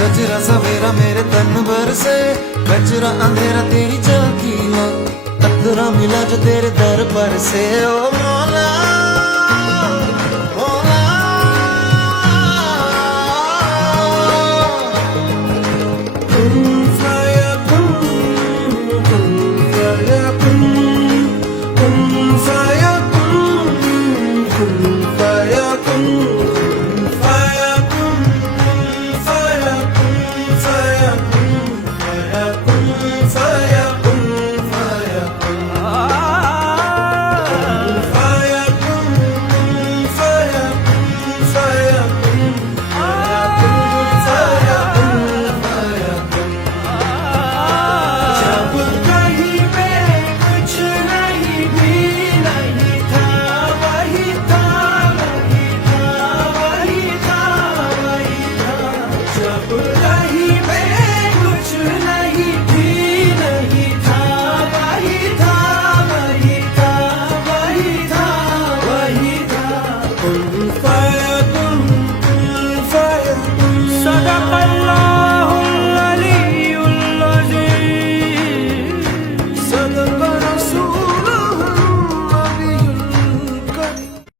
सजरा सवेरा मेरे तन भर से, बजरा अंधेरा तेरी झांकी माँ, कतरा मिला जो तेरे दर पर से। ओ मौला मौला, कुन फयकुन, कुन फयकुन, कुन फयकुन, कुन फयकुन, Right.